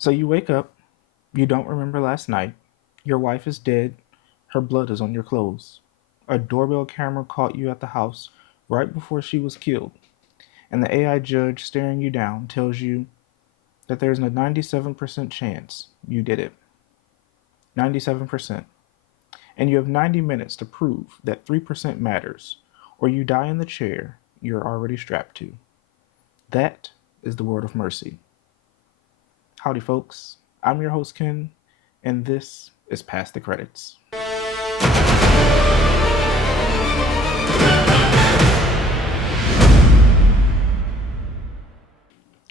So you wake up, you don't remember last night, your wife is dead, her blood is on your clothes. A doorbell camera caught you at the house right before she was killed, and the AI judge staring you down tells you that there's a 97% chance you did it. 97%. And you have 90 minutes to prove that 3% matters, or you die in the chair you're already strapped to. That is the world of mercy. Howdy, folks. I'm your host, Ken, and this is Past the Credits.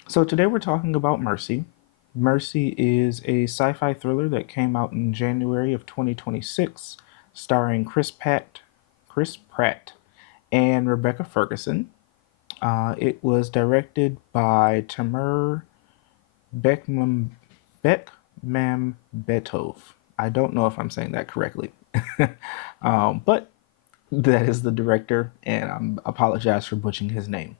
So, today we're talking about Mercy. Mercy is a sci fi thriller that came out in January of 2026, starring Chris Pratt, and Rebecca Ferguson. It was directed by Tamer Bekmam, Bekmambetov. I don't know if I'm saying that correctly, but that is the director, and I apologize for butchering his name.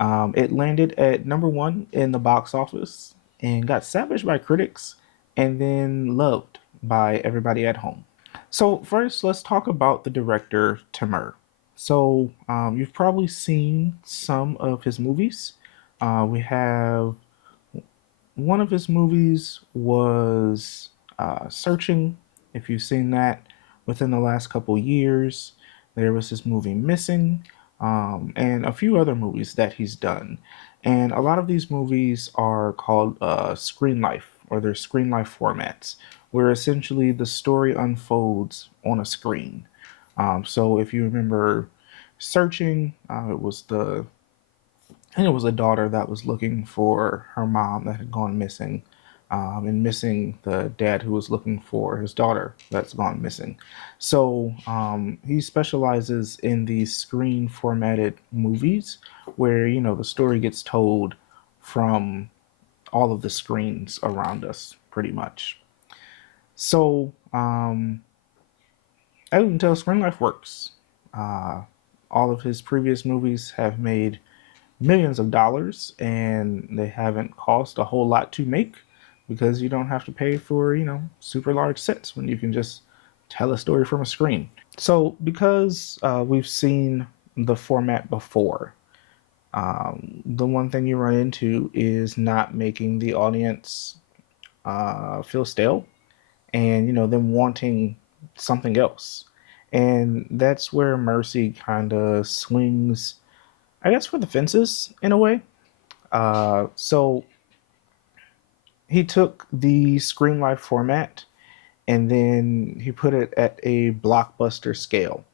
It landed at number one in the box office and got savaged by critics and then loved by everybody at home. So, first, let's talk about the director, Tamer. So, you've probably seen some of his movies. We have one of his movies was Searching. If you've seen that within the last couple years, there was this movie Missing, and a few other movies that he's done. And a lot of these movies are called screen life, or they're screen life formats, where essentially the story unfolds on a screen. So if you remember Searching, it was the I think it was a daughter that was looking for her mom that had gone missing, and missing the dad who was looking for his daughter that's gone missing. So he specializes in these screen formatted movies where, the story gets told from all of the screens around us, pretty much. So, as you can tell, Screen Life works. Uh, all of his previous movies have made millions of dollars, and they haven't cost a whole lot to make because you don't have to pay for, super large sets when you can just tell a story from a screen. So because we've seen the format before, the one thing you run into is not making the audience feel stale, and them wanting something else. And that's where Mercy kind of swings, I guess, for the fences in a way. So he took the Screen Life format and then he put it at a blockbuster scale.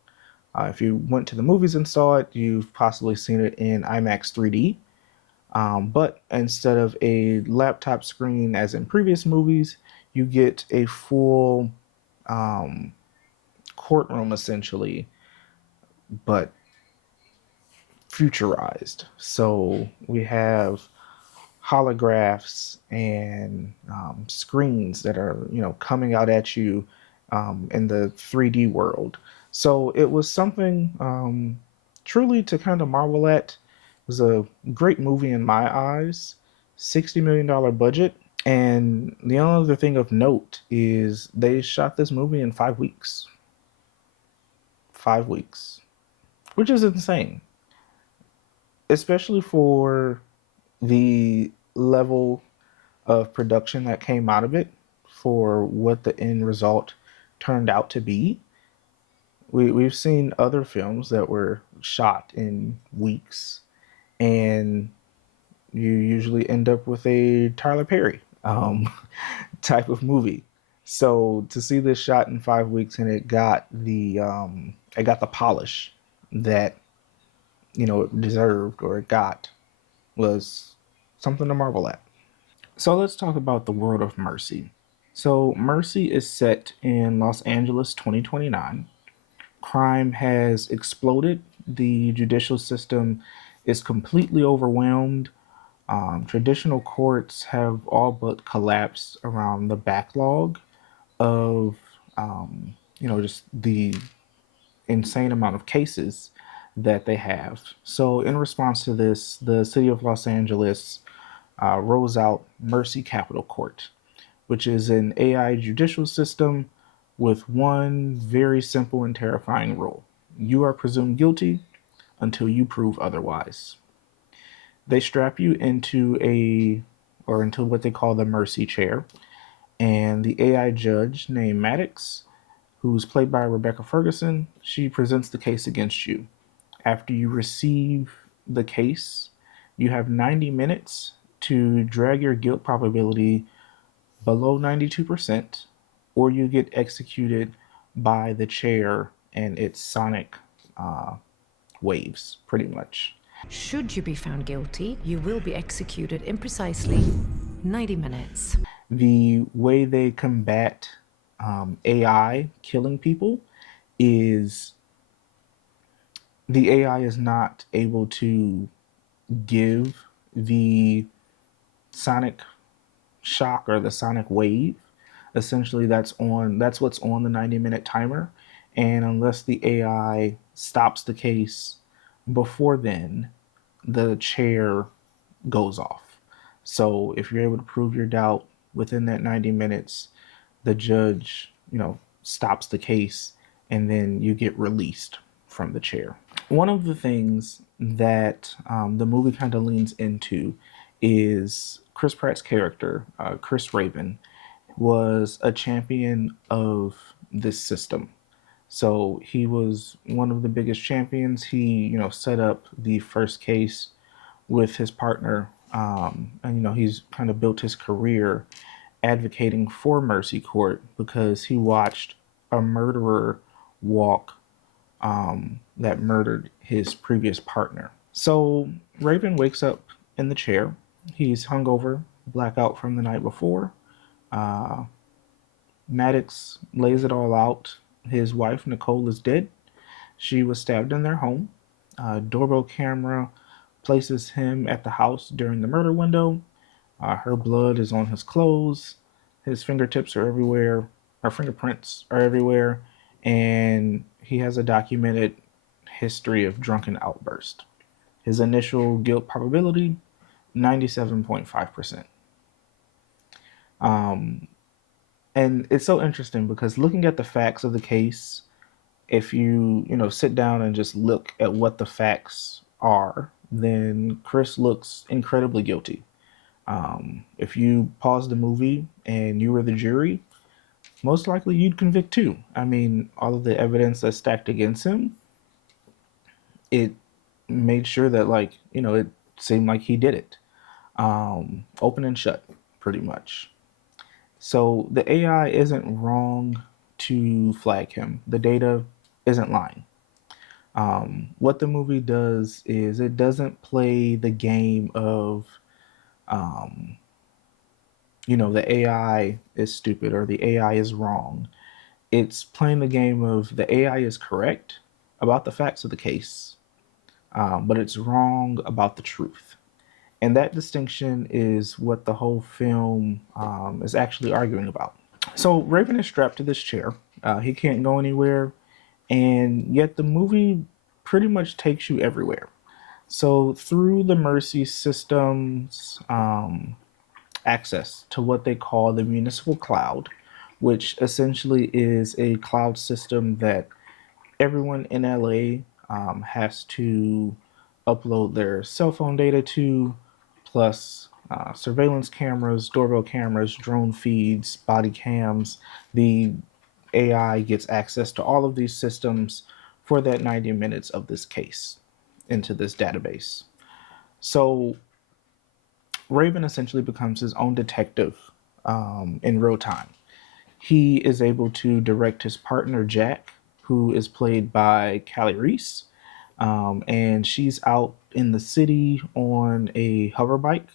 If you went to the movies and saw it, you've possibly seen it in IMAX 3D. But instead of a laptop screen as in previous movies, you get a full um, courtroom essentially, but futurized. So we have holographs and screens that are coming out at you in the 3D world. So it was something truly to kind of marvel at. It was a great movie in my eyes. $60 million budget. And the only other thing of note is they shot this movie in 5 weeks. 5 weeks, which is insane, especially for the level of production that came out of it for what the end result turned out to be. We've seen other films that were shot in weeks, and you usually end up with a Tyler Perry type of movie. So to see this shot in 5 weeks and it got the polish that it deserved, or it got, was something to marvel at. So let's talk about the world of Mercy. So Mercy is set in Los Angeles 2029. Crime has exploded. The judicial system is completely overwhelmed. Traditional courts have all but collapsed around the backlog of, just the insane amount of cases that they have. So, in response to this, the city of Los Angeles rolls out Mercy Capital Court, which is an AI judicial system with one very simple and terrifying rule: you are presumed guilty until you prove otherwise. They strap you into what they call the mercy chair, and the AI judge named Maddox, who's played by Rebecca Ferguson, she presents the case against you. After you receive the case, you have 90 minutes to drag your guilt probability below 92%, or you get executed by the chair and its sonic uh, waves, pretty much. Should you be found guilty, you will be executed in precisely 90 minutes. The way they combat AI killing people is the AI is not able to give the sonic shock or the sonic wave. Essentially, that's what's on the 90-minute timer, and unless the AI stops the case before then, the chair goes off. So if you're able to prove your doubt within that 90 minutes, the judge, stops the case, and then you get released from the chair. One of the things that the movie kind of leans into is Chris Pratt's character, Chris Raven, was a champion of this system. So he was one of the biggest champions. He, set up the first case with his partner, and he's kind of built his career advocating for Mercy Court because he watched a murderer walk that murdered his previous partner. So Raven wakes up in the chair. He's hungover, blackout from the night before. Uh, Maddox lays it all out. His wife, Nicole, is dead. She was stabbed in their home. Doorbell camera places him at the house during the murder window. Her blood is on his clothes. His fingertips are everywhere. Her fingerprints are everywhere. And he has a documented history of drunken outburst. His initial guilt probability, 97.5%. And it's so interesting because looking at the facts of the case, if you sit down and just look at what the facts are, then Chris looks incredibly guilty. If you pause the movie and you were the jury, most likely you'd convict too. I mean, all of the evidence that's stacked against him, it made sure that it seemed like he did it. Open and shut, pretty much. So the AI isn't wrong to flag him. The data isn't lying. What the movie does is it doesn't play the game of, um, the AI is stupid or the AI is wrong. It's playing the game of the AI is correct about the facts of the case, but it's wrong about the truth. And that distinction is what the whole film is actually arguing about. So Raven is strapped to this chair. He can't go anywhere, and yet the movie pretty much takes you everywhere. So through the Mercy system's access to what they call the municipal cloud, which essentially is a cloud system that everyone in LA has to upload their cell phone data to, plus surveillance cameras, doorbell cameras, drone feeds, body cams. The AI gets access to all of these systems for that 90 minutes of this case into this database. So Raven essentially becomes his own detective in real time. He is able to direct his partner, Jack, who is played by Callie Reese. And she's out in the city on a hover bike,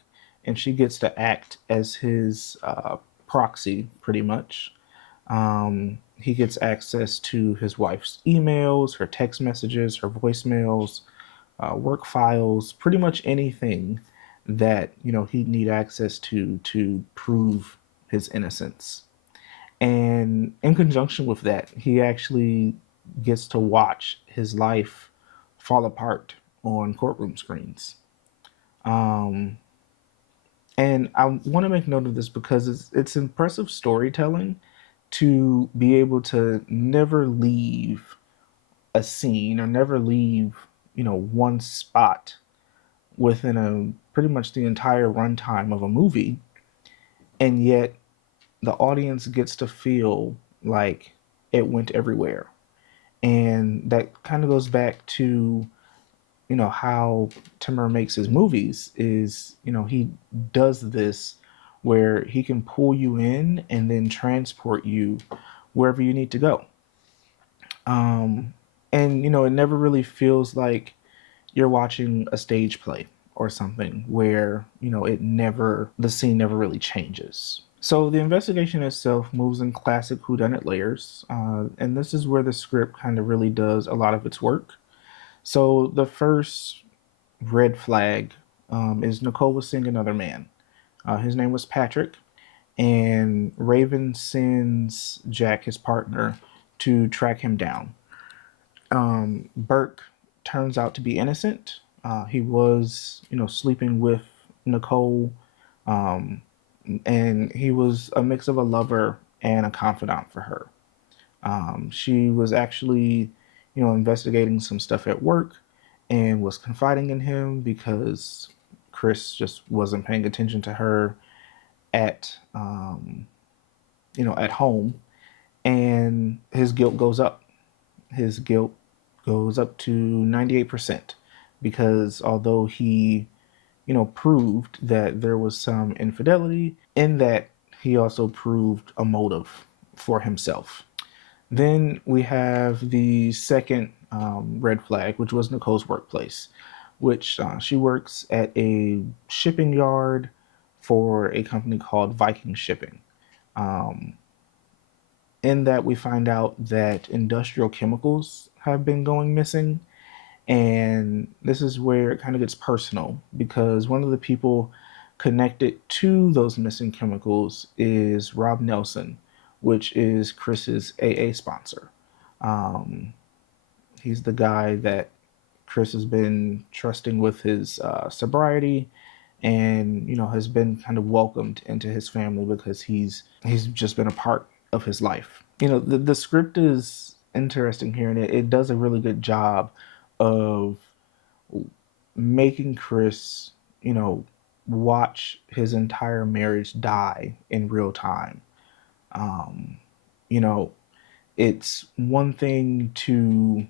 and she gets to act as his proxy, pretty much. He gets access to his wife's emails, her text messages, her voicemails, work files, pretty much anything that he'd need access to prove his innocence. And in conjunction with that, he actually gets to watch his life fall apart on courtroom screens. Um, And I want to make note of this because it's impressive storytelling to be able to never leave a scene or never leave, one spot within a pretty much the entire runtime of a movie, and yet the audience gets to feel like it went everywhere. And that kind of goes back to, how Timur makes his movies is, he does this where he can pull you in and then transport you wherever you need to go. And it never really feels like you're watching a stage play or something where the scene never really changes. So the investigation itself moves in classic whodunit layers, and this is where the script kind of really does a lot of its work. So the first red flag is Nicole was seeing another man. His name was Patrick, and Raven sends Jack, his partner, to track him down. Burke turns out to be innocent. He was, sleeping with Nicole, um, and he was a mix of a lover and a confidant for her. She was actually, investigating some stuff at work and was confiding in him because Chris just wasn't paying attention to her at, at home, and his guilt goes up. His guilt goes up to 98% because although he, proved that there was some infidelity, in that he also proved a motive for himself. Then we have the second red flag, which was Nicole's workplace, which she works at a shipping yard for a company called Viking Shipping. Um, in that, we find out that industrial chemicals have been going missing. And this is where it kind of gets personal because one of the people connected to those missing chemicals is Rob Nelson, which is Chris's AA sponsor. Um, he's the guy that Chris has been trusting with his sobriety, and has been kind of welcomed into his family because he's just been a part of his life. The script is interesting here, and it does a really good job of making Chris, watch his entire marriage die in real time. Um, you know, it's one thing to,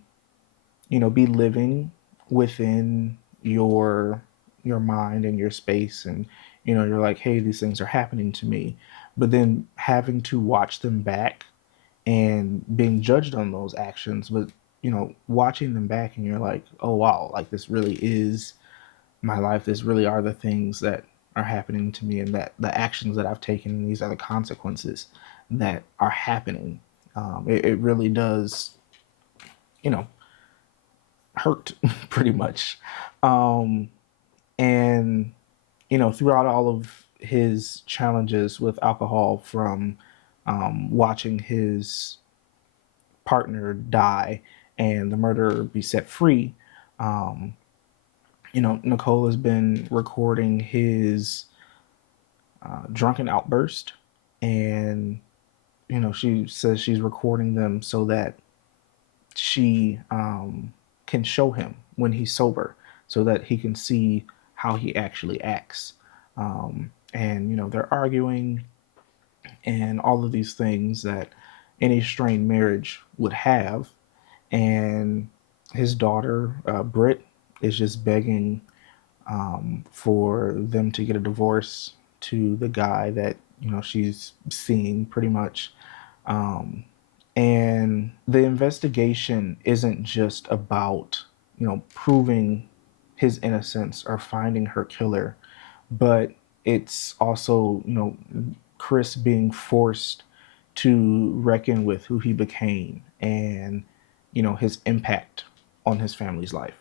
be living within your mind and your space, and you're like, hey, these things are happening to me, but then having to watch them back and being judged on those actions, but watching them back and you're like, oh wow, like this really is my life. This really are the things that are happening to me, and that the actions that I've taken, and these are the consequences that are happening. It really does, you know, hurt pretty much. Um, and throughout all of his challenges with alcohol, from watching his partner die and the murderer be set free, um, Nicole has been recording his drunken outburst, and she says she's recording them so that she can show him when he's sober, so that he can see how he actually acts. And they're arguing, and all of these things that any strained marriage would have. And his daughter, Britt, is just begging for them to get a divorce to the guy that she's seeing, pretty much. Um, and the investigation isn't just about proving his innocence or finding her killer, but it's also Chris being forced to reckon with who he became, and his impact on his family's life.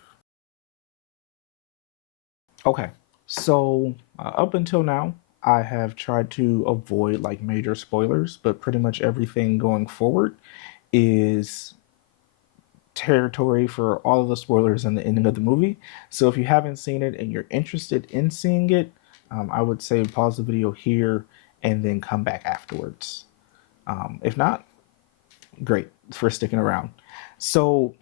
Okay, so up until now, I have tried to avoid like major spoilers, but pretty much everything going forward is territory for all of the spoilers and the ending of the movie. So if you haven't seen it and you're interested in seeing it, I would say pause the video here and then come back afterwards. If not, great for sticking around. So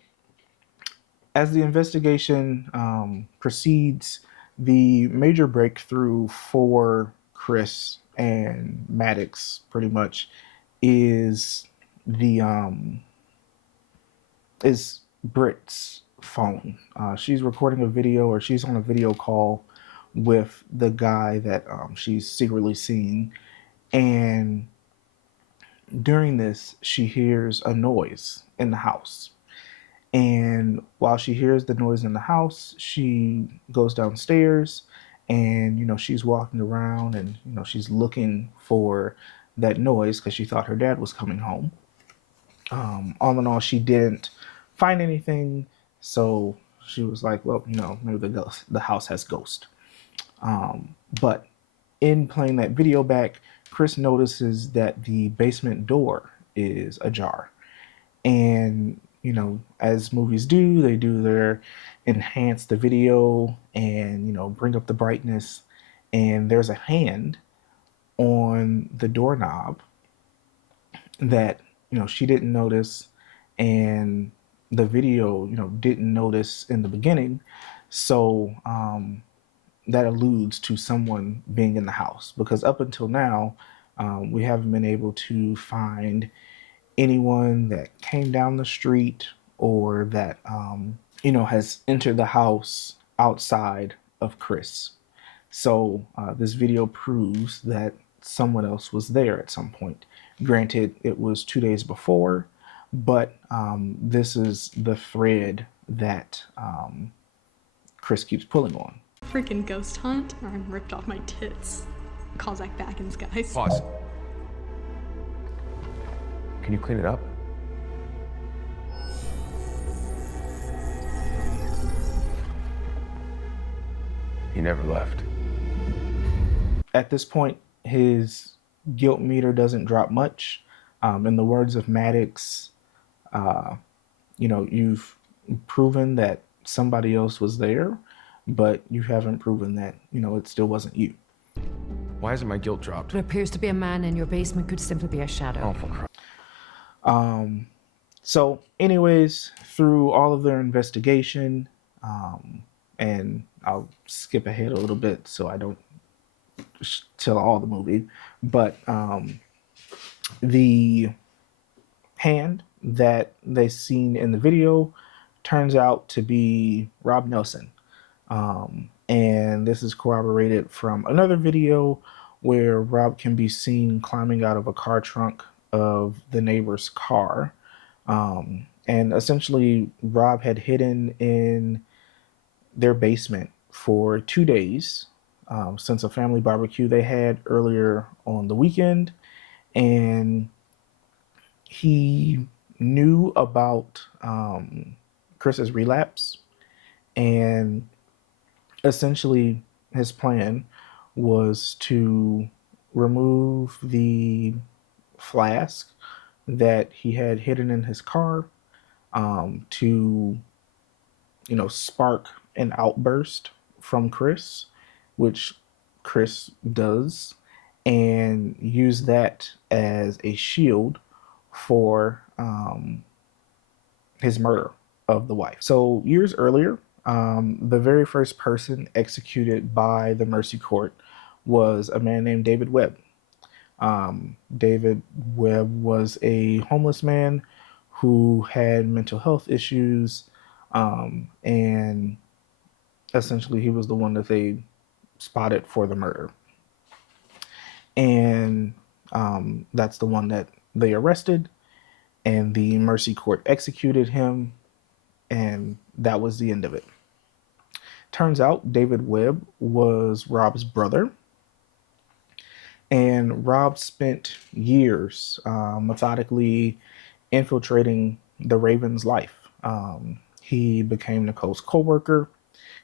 as the investigation proceeds, the major breakthrough for Chris and Maddox pretty much is the is Britt's phone. She's recording a video, or she's on a video call with the guy that she's secretly seeing, and during this, she hears a noise in the house. And while she hears the noise in the house, she goes downstairs and, she's walking around and, she's looking for that noise because she thought her dad was coming home. All in all, she didn't find anything. So she was like, well, maybe the house has ghost. But in playing that video back, Chris notices that the basement door is ajar. And, as movies do, they do their enhance the video and, bring up the brightness. And there's a hand on the doorknob that, she didn't notice. And the video, didn't notice in the beginning. So, that alludes to someone being in the house, because up until now, we haven't been able to find anyone that came down the street or that, has entered the house outside of Chris. So this video proves that someone else was there at some point. Granted, it was 2 days before, but this is the thread that Chris keeps pulling on. Freaking ghost hunt, or I'm ripped off my tits. Calls Zach Baggins, guys. Pause. Can you clean it up? He never left. At this point, his guilt meter doesn't drop much. In the words of Maddox, you've proven that somebody else was there, but you haven't proven that, it still wasn't you. Why hasn't my guilt dropped? What appears to be a man in your basement could simply be a shadow. Oh, for Christ. So anyways, through all of their investigation, and I'll skip ahead a little bit so I don't tell all the movie, but the hand that they seen in the video turns out to be Rob Nelson. And this is corroborated from another video where Rob can be seen climbing out of a car trunk of the neighbor's car. And essentially, Rob had hidden in their basement for 2 days since a family barbecue they had earlier on the weekend. And he knew about Chris's relapse, and essentially his plan was to remove the flask that he had hidden in his car to, spark an outburst from Chris, which Chris does, and use that as a shield for his murder of the wife. So years earlier, the very first person executed by the Mercy Court was a man named David Webb. David Webb was a homeless man who had mental health issues, and essentially he was the one that they spotted for the murder. And that's the one that they arrested, and the Mercy Court executed him, and that was the end of it. Turns out David Webb was Rob's brother, and Rob spent years methodically infiltrating the Raven's life. He became Nicole's co-worker.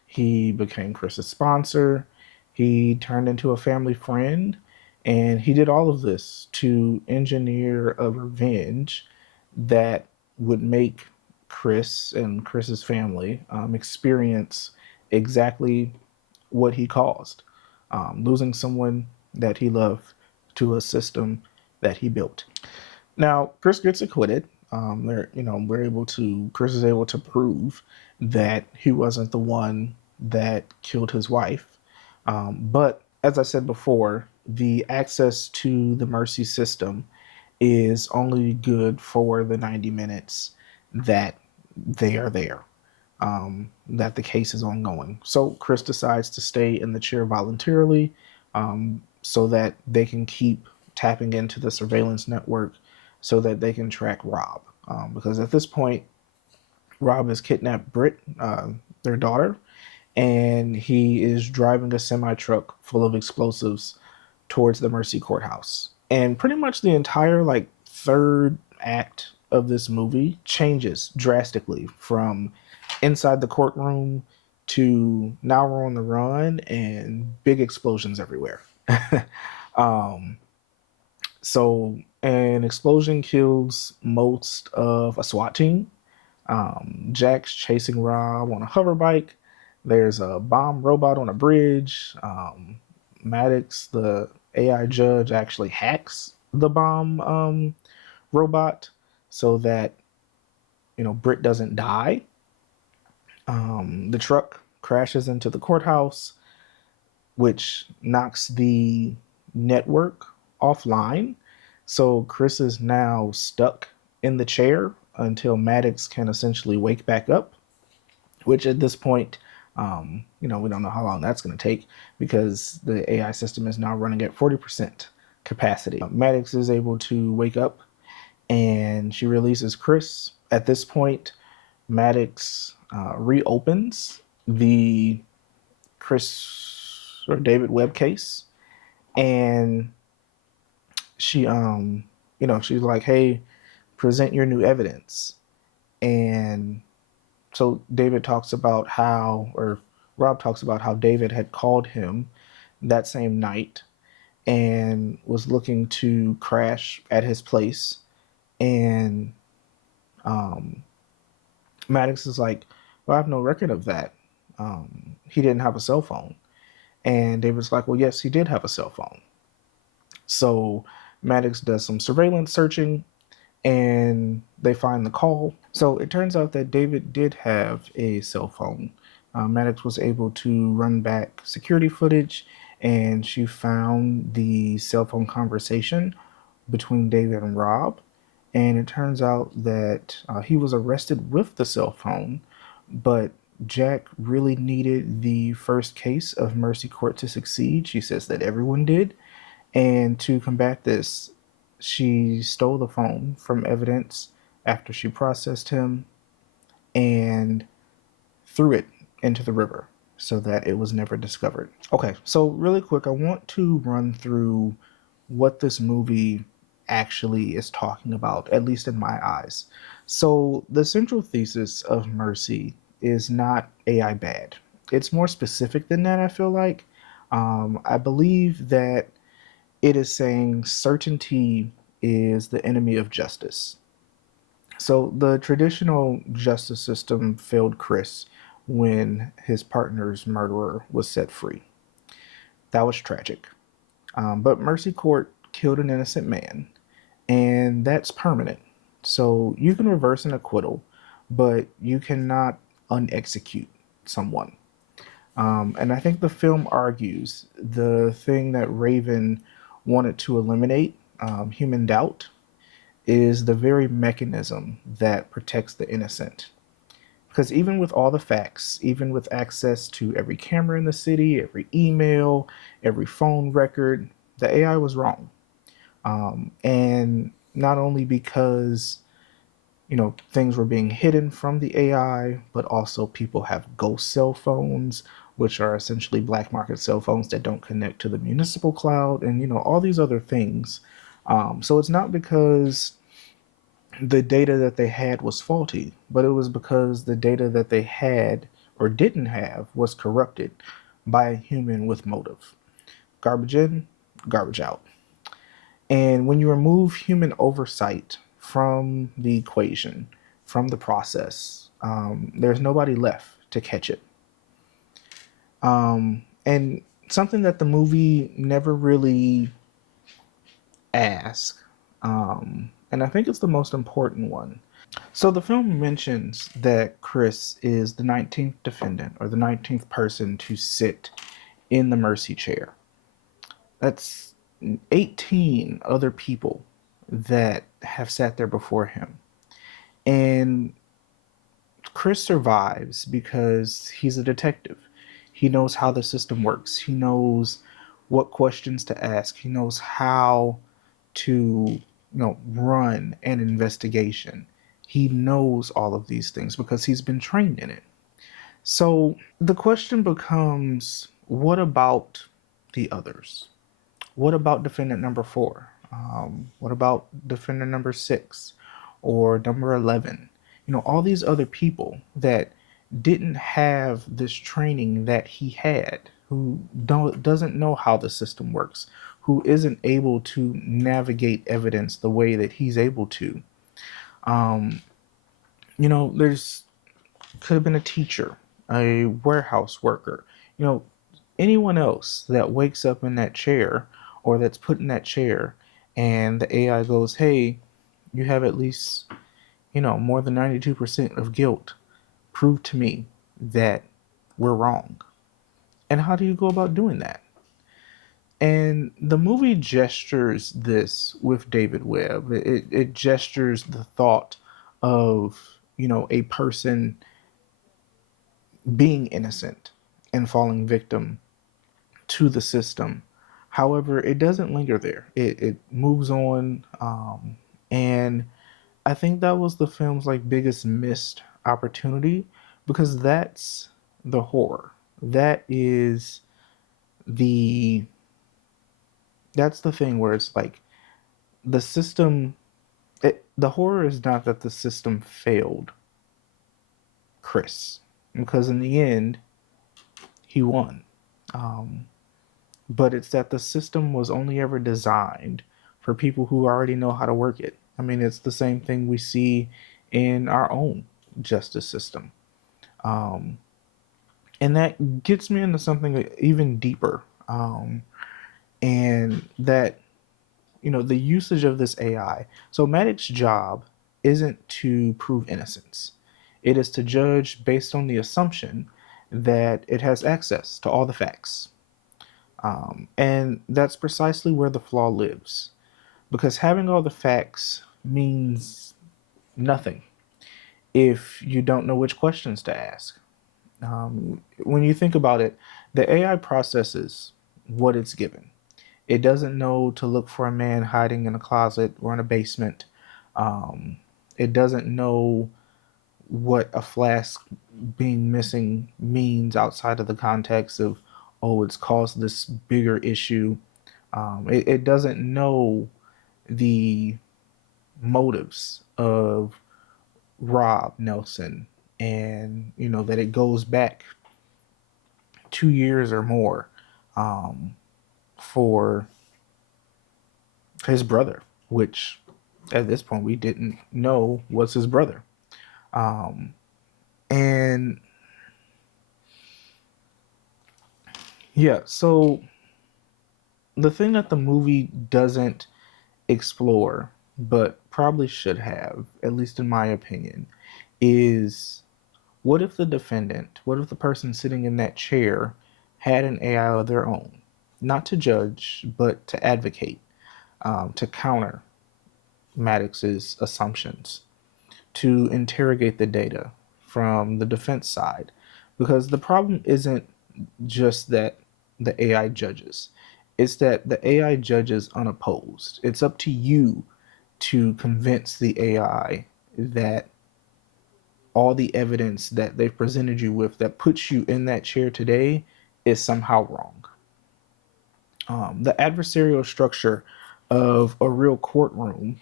He became Chris's sponsor. He turned into a family friend, and he did all of this to engineer a revenge that would make Chris and Chris's family experience exactly what he caused. losing someone that he loved to a system that he built. Now, Chris gets acquitted. Chris is able to prove that he wasn't the one that killed his wife. But as I said before, the access to the Mercy system is only good for the 90 minutes that they are there, that the case is ongoing. So Chris decides to stay in the chair voluntarily, so that they can keep tapping into the surveillance network so that they can track Rob. Because at this point, Rob has kidnapped Britt, their daughter, and he is driving a semi truck full of explosives towards the Mercy courthouse. And pretty much the entire third act of this movie changes drastically from inside the courtroom to now we're on the run and big explosions everywhere. um, so an explosion kills most of a SWAT team. Jack's chasing Rob on a hover bike. There's a bomb robot on a bridge. Maddox, the AI judge, actually hacks the bomb robot so that Britt doesn't die. The truck crashes into the courthouse, which knocks the network offline. So Chris is now stuck in the chair until Maddox can essentially wake back up, which at this point, we don't know how long that's going to take because the AI system is now running at 40% capacity. Maddox is able to wake up and she releases Chris. At this point, Maddox reopens the Chris or David Webb case, and she's like, hey, present your new evidence. And so Rob talks about how David had called him that same night and was looking to crash at his place. And Maddox is like, well, I have no record of that. He didn't have a cell phone. And David's like, well, yes, he did have a cell phone. So Maddox does some surveillance searching and they find the call. So it turns out that David did have a cell phone. Maddox was able to run back security footage and she found the cell phone conversation between David and Rob. And it turns out that he was arrested with the cell phone, but Jack really needed the first case of Mercy Court to succeed. She says that everyone did. And to combat this, she stole the phone from evidence after she processed him and threw it into the river so that it was never discovered. Okay, so really quick, I want to run through what this movie actually is talking about, at least in my eyes. So the central thesis of Mercy is not AI bad. It's more specific than that, I feel like. I believe that it is saying certainty is the enemy of justice. So the traditional justice system failed Chris when his partner's murderer was set free. That was tragic. But Mercy Court killed an innocent man, and that's permanent. So you can reverse an acquittal, but you cannot unexecute someone. And I think the film argues the thing that Raven wanted to eliminate, human doubt, is the very mechanism that protects the innocent. Because even with all the facts, even with access to every camera in the city, every email, every phone record, the AI was wrong. And not only because things were being hidden from the AI, but also people have ghost cell phones, which are essentially black market cell phones that don't connect to the municipal cloud, and all these other things. So it's not because the data that they had was faulty, but it was because the data that they had or didn't have was corrupted by a human with motive. Garbage in, garbage out. And when you remove human oversight from the equation, from the process, there's nobody left to catch it. And something that the movie never really asks, and I think it's the most important one. So the film mentions that Chris is the 19th defendant, or the 19th person to sit in the mercy chair. That's 18 other people that have sat there before him. And Chris survives because he's a detective. He knows how the system works. He knows what questions to ask. He knows how to, run an investigation. He knows all of these things because he's been trained in it. So the question becomes, what about the others? What about defendant number four? What about defendant number six or number 11? All these other people that didn't have this training that he had, who doesn't know how the system works, who isn't able to navigate evidence the way that he's able to. Um, there's could have been a teacher, a warehouse worker, you know, anyone else that wakes up in that chair or that's put in that chair and the AI goes, hey, you have at least, more than 92% of guilt. Prove to me that we're wrong. And how do you go about doing that? And the movie gestures this with David Webb. It gestures the thought of, a person being innocent and falling victim to the system. However, it doesn't linger there. It moves on, and I think that was the film's like biggest missed opportunity because that's the horror. That is the that's the thing where it's like the system. The horror is not that the system failed Chris, because in the end he won. Um, but it's that the system was only ever designed for people who already know how to work it. I mean, it's the same thing we see in our own justice system. Um, and that gets me into something even deeper. And that, the usage of this AI. So Maddox's job isn't to prove innocence, it is to judge based on the assumption that it has access to all the facts. And that's precisely where the flaw lives. Because having all the facts means nothing if you don't know which questions to ask. When you think about it, the AI processes what it's given. It doesn't know to look for a man hiding in a closet or in a basement. Um, it doesn't know what a flask being missing means outside of the context of, oh, it's caused this bigger issue. It doesn't know the motives of Rob Nelson, and that it goes back 2 years or more, for his brother, which at this point we didn't know was his brother. Um, and yeah, so the thing that the movie doesn't explore, but probably should have, at least in my opinion, is what if the defendant, what if the person sitting in that chair had an AI of their own? Not to judge, but to advocate, to counter Maddox's assumptions, to interrogate the data from the defense side. Because the problem isn't just that the AI judges, it's that the AI judges unopposed. It's up to you to convince the AI that all the evidence that they've presented you with that puts you in that chair today is somehow wrong. The adversarial structure of a real courtroom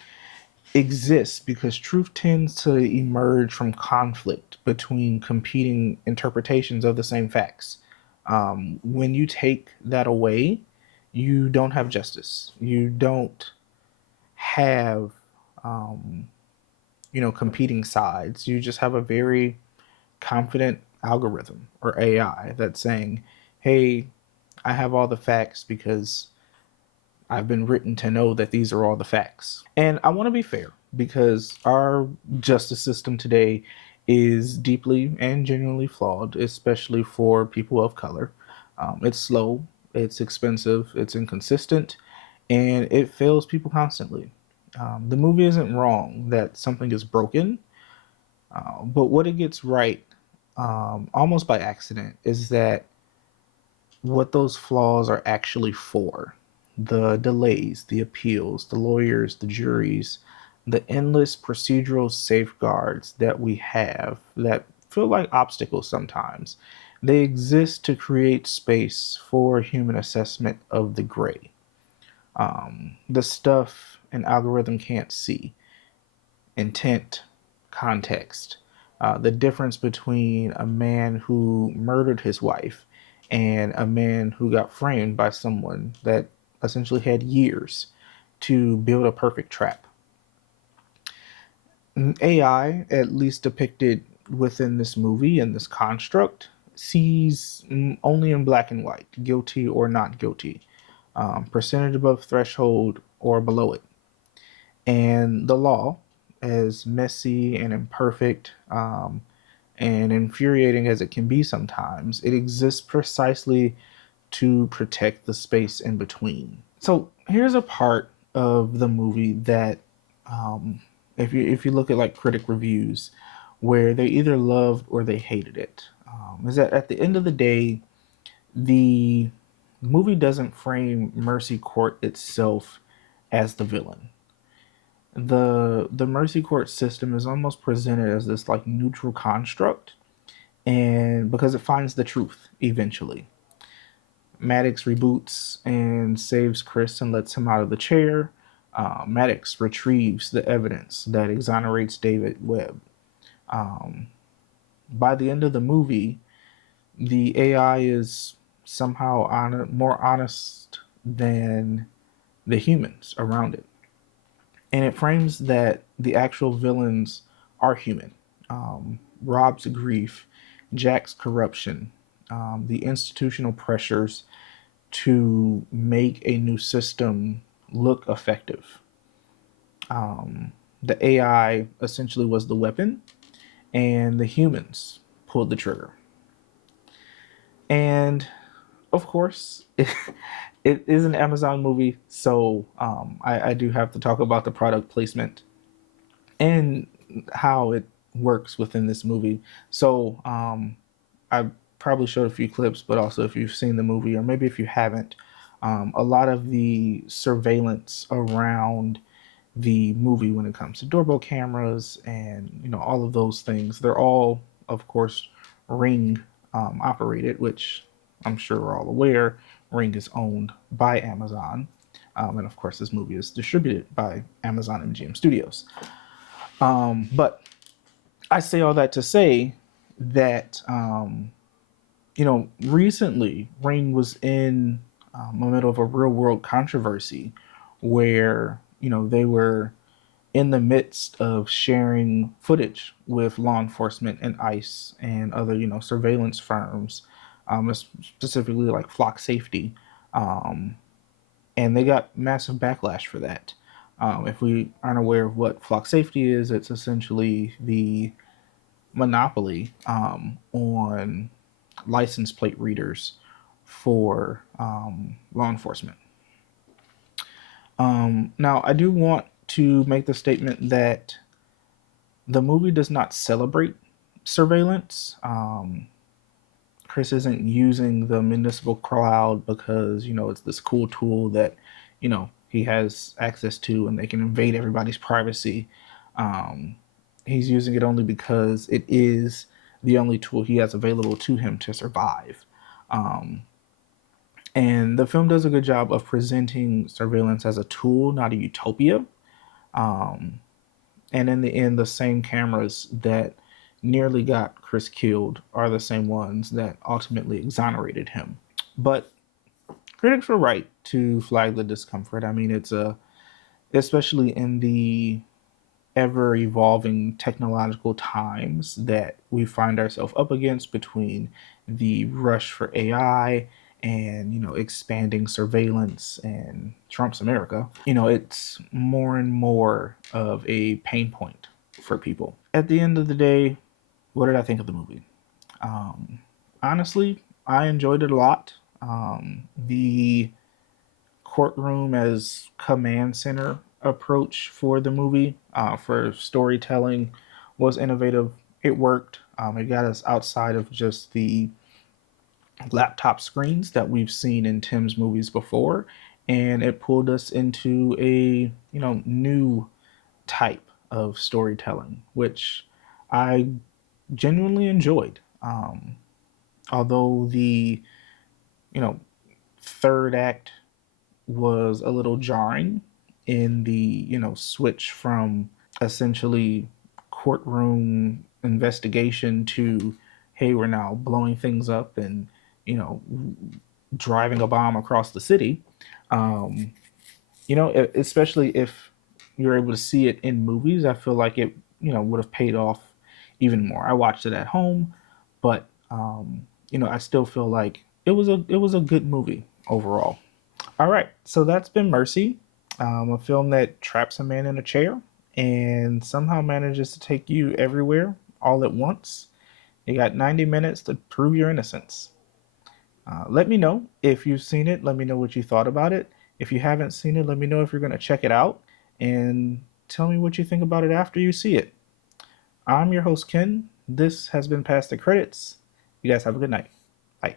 exists because truth tends to emerge from conflict between competing interpretations of the same facts. When you take that away, you don't have justice. You don't have, um, competing sides. You just have a very confident algorithm or AI that's saying, hey, I have all the facts because I've been written to know that these are all the facts. And I want to be fair because our justice system today is deeply and genuinely flawed, especially for people of color. It's slow, it's expensive, it's inconsistent, and it fails people constantly. The movie isn't wrong that something is broken, but what it gets right, almost by accident, is that what those flaws are actually for. The delays, the appeals, the lawyers, the juries, the endless procedural safeguards that we have that feel like obstacles sometimes. They exist to create space for human assessment of the gray. The stuff an algorithm can't see: intent, context, the difference between a man who murdered his wife and a man who got framed by someone that essentially had years to build a perfect trap. AI, at least depicted within this movie and this construct, sees only in black and white, guilty or not guilty, percentage above threshold or below it. And the law, as messy and imperfect and infuriating as it can be sometimes, it exists precisely to protect the space in between. So here's a part of the movie that, if you look at like critic reviews, where they either loved or they hated it, is that at the end of the day, the movie doesn't frame Mercy Court itself as the villain. The Mercy Court system is almost presented as this like neutral construct, and because it finds the truth eventually. Maddox reboots and saves Chris and lets him out of the chair. Maddox retrieves the evidence that exonerates David Webb. Um, by the end of the movie, the AI is somehow more honest than the humans around it. And it frames that the actual villains are human. Rob's grief, Jack's corruption, the institutional pressures to make a new system look effective. The AI essentially was the weapon, and the humans pulled the trigger. And of course, it is an Amazon movie, so I do have to talk about the product placement and how it works within this movie. So I probably showed a few clips, but also if you've seen the movie, or maybe if you haven't, a lot of the surveillance around the movie when it comes to doorbell cameras and all of those things, they're all, of course, Ring operated, which I'm sure we're all aware. Ring is owned by Amazon, and of course, this movie is distributed by Amazon MGM Studios. But I say all that to say that recently Ring was in the middle of a real world controversy where they were in the midst of sharing footage with law enforcement and ICE and other surveillance firms, specifically like Flock Safety, and they got massive backlash for that. If we aren't aware of what Flock Safety is, it's essentially the monopoly on license plate readers for law enforcement. Now, I do want to make the statement that the movie does not celebrate surveillance. Chris isn't using the municipal cloud because, it's this cool tool that, he has access to and they can invade everybody's privacy. He's using it only because it is the only tool he has available to him to survive. And the film does a good job of presenting surveillance as a tool, not a utopia. And in the end, the same cameras that nearly got Chris killed are the same ones that ultimately exonerated him. But critics were right to flag the discomfort. I mean, especially in the ever evolving technological times that we find ourselves up against, between the rush for AI and, expanding surveillance and Trump's America, it's more and more of a pain point for people. At the end of the day, what did I think of the movie? Honestly, I enjoyed it a lot. The courtroom as command center approach for the movie, for storytelling, was innovative. It worked. It got us outside of just the laptop screens that we've seen in Tim's movies before, and it pulled us into a new type of storytelling, which I genuinely enjoyed. Although the third act was a little jarring in the switch from essentially courtroom investigation to, hey, we're now blowing things up and you know driving a bomb across the city. um, Especially if you're able to see it in movies, I feel like it would have paid off even more. I watched it at home, but I still feel like it was a good movie overall. All right, so that's been Mercy, a film that traps a man in a chair and somehow manages to take you everywhere all at once. You got 90 minutes to prove your innocence. Let me know if you've seen it. Let me know what you thought about it. If you haven't seen it, let me know if you're going to check it out, and tell me what you think about it after you see it. I'm your host, Ken. This has been Past the Credits. You guys have a good night. Bye.